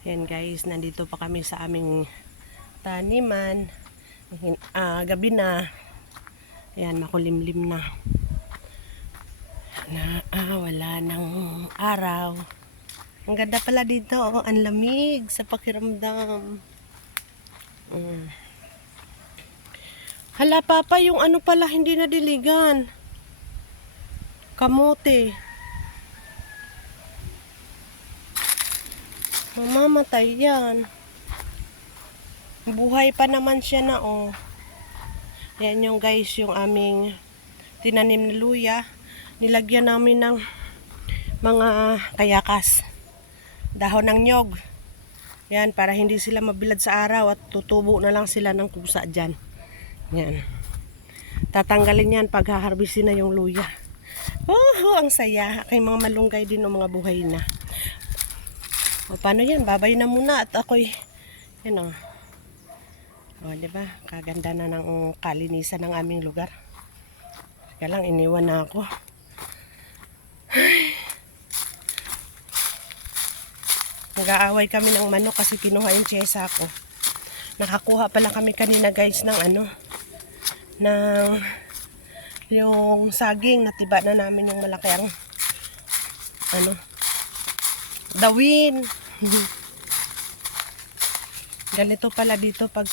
Ayan guys, nandito pa kami sa aming taniman. Gabi na. Ayan, makulimlim na. Wala ng araw. Ang ganda pala dito, oh. Ang lamig sa pakiramdam. Hala papa, yung ano pala hindi nadiligan. Kamote. Mamamatay yan. Buhay pa naman siya na, oh. Yan yung guys, yung aming tinanim na luya. Nilagyan namin ng mga kayakas. Dahon ng nyog. Yan, para hindi sila mabilad sa araw at tutubo na lang sila ng kusa dyan. Yan. Tatanggalin yan pag haharbisin na yung luya. Oh, ang saya. Kay mga malunggay din o mga buhay na. O, paano yan? Babay na muna at ako'y, yan o. O, diba? Kaganda na ng kalinisan ng aming lugar. Kaya lang, iniwan na ako. Nag-aaway kami ng manok kasi kinuha yung tiyesa ko. Nakakuha pala kami kanina guys ng ng yung saging. Natiba na namin yung malaki ang dawin. Ganito pala dito pag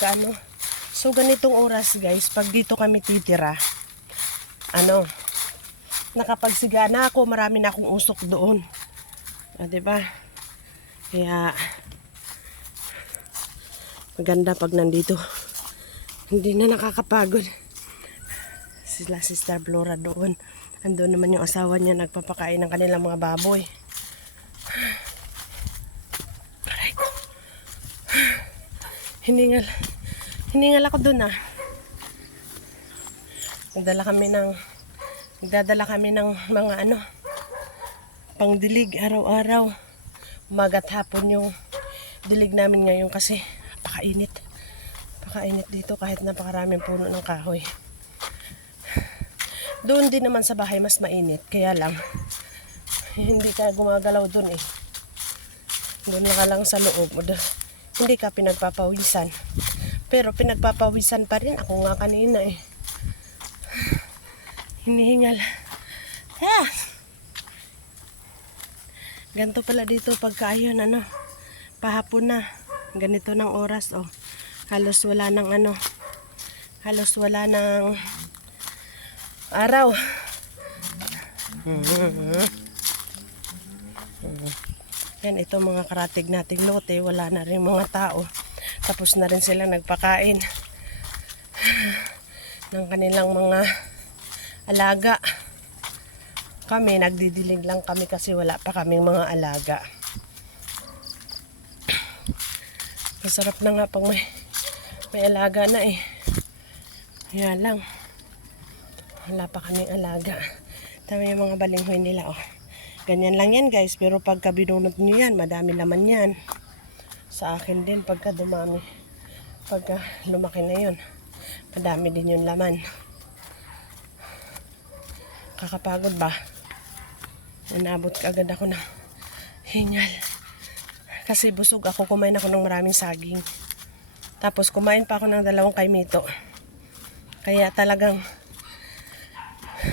so ganitong oras guys, pag dito kami titira, nakapagsigana ako, marami na akong usok doon. Diba? Kaya maganda pag nandito. Hindi na nakakapagod. Sila Sister Flora doon. Andun naman yung asawa niya nagpapakain ng kanilang mga baboy. Aray ko. Hiningal ako doon Nagdadala kami ng mga pangdilig araw-araw. Umagat hapon yung dilig namin ngayon kasi napakainit. Napakainit dito kahit napakaraming puno ng kahoy. Doon din naman sa bahay mas mainit. Kaya lang, hindi ka gumagalaw doon eh. Doon ka lang sa loob. Hindi ka pinagpapawisan. Pero pinagpapawisan pa rin ako nga kanina eh. Hinihingal. Ganito pala dito pagka ayun pahapon na. Ganito ng oras oh. Halos wala ng araw. Yan, ito mga karatig nating lote, wala na rin mga tao. Tapos na rin sila nagpakain ng kanilang mga alaga. Kami, nagdidilig lang kami kasi wala pa kaming mga alaga. Masarap na nga pag may alaga na eh. Yan lang. Wala pa kaming alaga. Tama yung mga balinghoy nila oh. Ganyan lang yan guys, pero pagka binunot nyo yan, madami laman yan. Sa akin din, pagka dumami. Pagka lumaki na yun, madami din yung laman. Kakapagod ba? Nanabot agad ako ng hingal. Kasi busog ako, kumain ako ng maraming saging. Tapos kumain pa ako ng 2 kaimito. Kaya talagang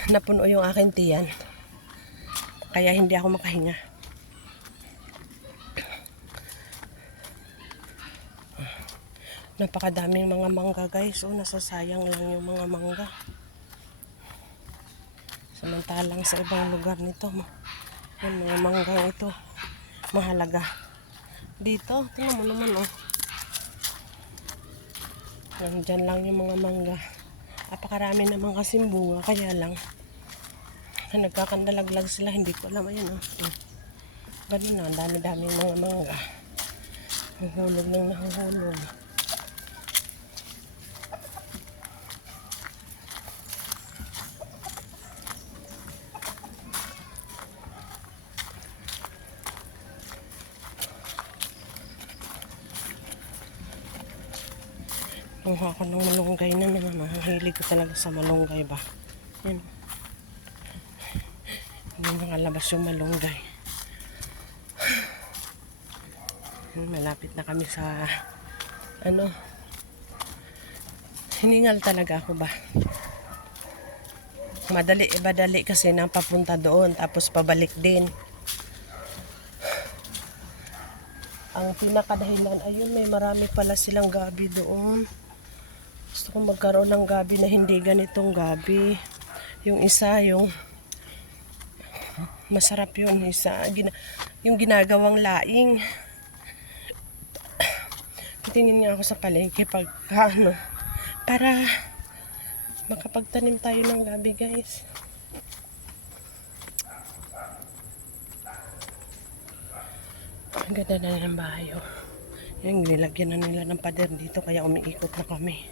napuno yung aking tiyan. Kaya hindi ako makahinga. Napakadaming mga mangga guys. Oh, nasasayang lang yung mga mangga. Samantalang sa ibang lugar nito, yung mga mangga ito, mahalaga. Dito, tingnan mo naman oh. Nandyan lang yung mga mangga. Napakarami naman kasing bunga, kaya lang nagkakandalaglag sila, hindi ko alam. Ayun oh. Ganun na, dami-dami mga mangga. Nahuhulog ng nahuhulog. Kumuha ako ng malunggay na naman. Mahilig ko talaga sa malunggay ba. Yan. Hindi nakalabas yung malunggay. Malapit na kami sa ano, hiningal talaga ako ba. Madali kasi nang papunta doon tapos pabalik din. Ang pinakadahilan, ayun, may marami pala silang gabi doon. Gusto kong magkaroon ng gabi na hindi ganitong gabi. Yung isa, yung masarap yun, isa, yung ginagawang laing. Tingin nga ako sa palengke pag ano, para makapagtanim tayo ng gabi, guys. Ang ganda na ng bahay, oh. Yung nilagyan na nila ng pader dito kaya umiikot na kami.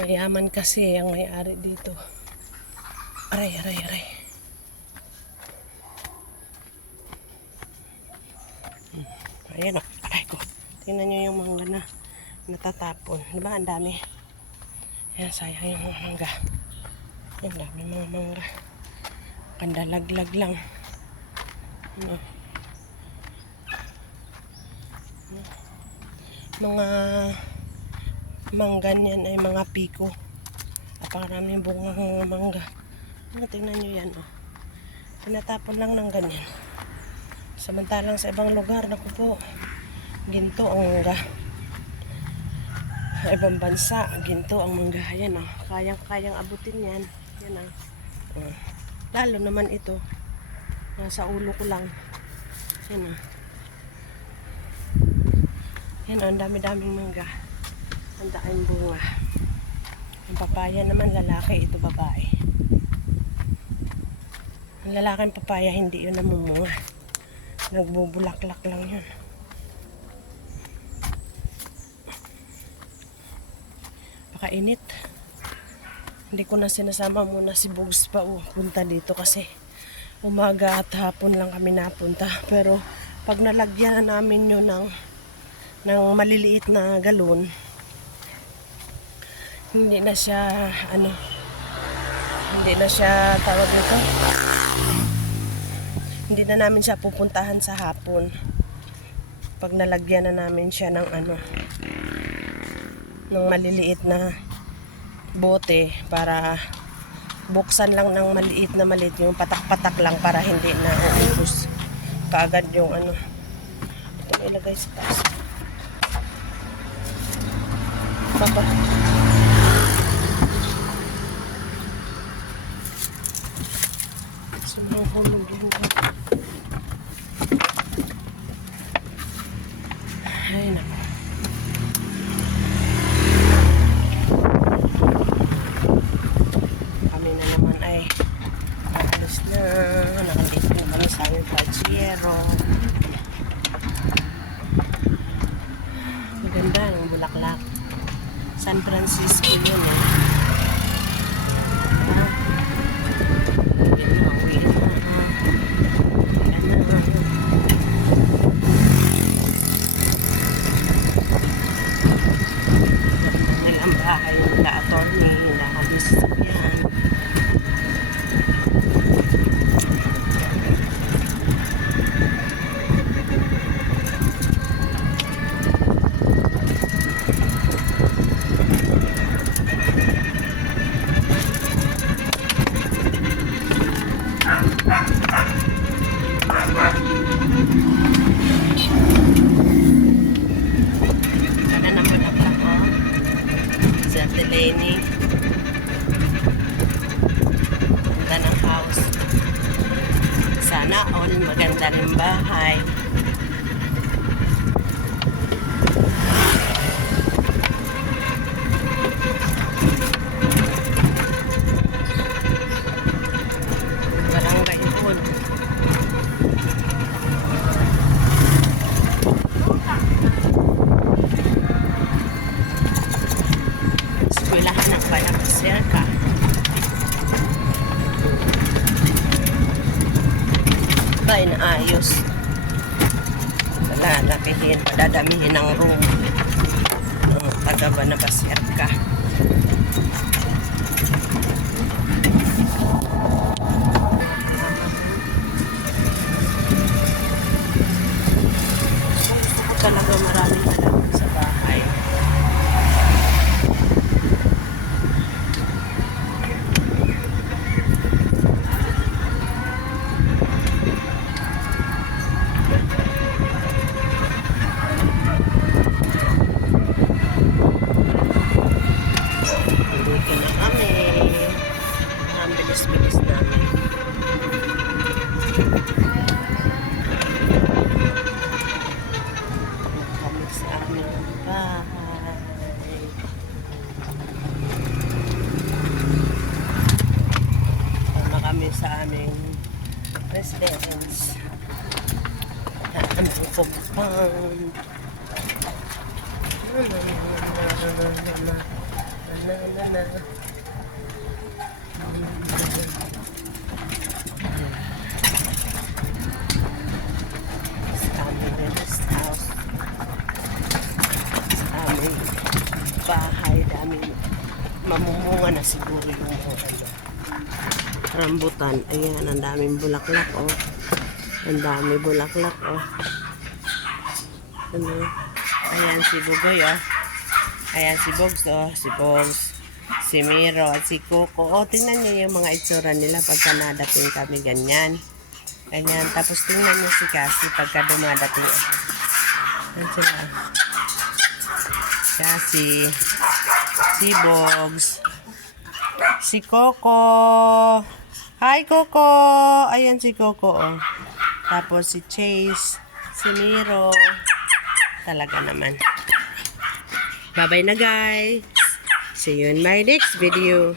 Mayaman kasi ang may-ari dito. Aray. Ayan, oh. Aray ko. Tingnan nyo yung mangga na natatapon. Diba? Ang dami. Ayan, sayang yung mga mangga. Ang dami mga mangga. Pandalaglag lang. Mga mangga niyan ay mga piko. Napakaraming bunga ng mga mangga. Tingnan nyo yan, oh. Pinatapon lang ng ganyan. Samantalang sa ibang lugar, naku po, ginto ang mangga. Sa ibang bansa, ginto ang mangga. Yan, oh. Kayang abutin yan. Yan, oh. Lalo naman ito. Nasa ulo ko lang. Yan, oh. Yan, oh. Ang dami-daming mangga. Ang daking bunga. Ang papaya naman lalaki, ito babae. Ang lalaking papaya hindi yun namumunga. Nagbubulaklak lang yun. Pakainit. Hindi ko na sinasama muna si Bugs pa punta dito kasi umaga at hapon lang kami napunta. Pero pag nalagyan na namin yun ng maliliit na galon, hindi na siya tawag nito, hindi na namin siya pupuntahan sa hapon pag nalagyan na namin siya ng ng maliliit na bote, para buksan lang ng maliit yung patak-patak lang para hindi na uubos kaagad yung ito ilagay sa taas. Baba. Sumahulog yun. Ay, naku. Kami na naman ay nakalis na. Nakaliit na kami sa aming Pajero. Maganda ng bulaklak. San Francisco yun, eh. Nilang bahay nila attorney, nila kabisisipyan. Lenny. Ganda ng house. Sana all maganda rin bahay. Barangay Hall. Eskwelahan ng Panapaserka. Ay, naayos. Wala, dadamihin ng room. Taga Panapaserka. Kami sa aming bahay. Tama kami sa aming residence. Ang compound. Sa aming rest house. Sa aming bahay. Daming mamumunga na siguro yung mga rambutan. Ayan, ang daming bulaklak, oh. Ang dami bulaklak, oh. Ano? Ayan si Bugoy, oh. Ayan si Bogs, oh. Si Bogs, si Miro, at si Coco. Oh, tingnan niyo yung mga itsura nila pagka nadating kami, ganyan. Ganyan. Tapos tingnan niyo si Cassie pagka dumadating ako. Ayan sila. Cassie, si Bogs, si Coco. Hi, Coco! Ayan si Coco, oh. Tapos si Chase, si Miro. Talaga naman. Bye-bye na, guys. See you in my next video.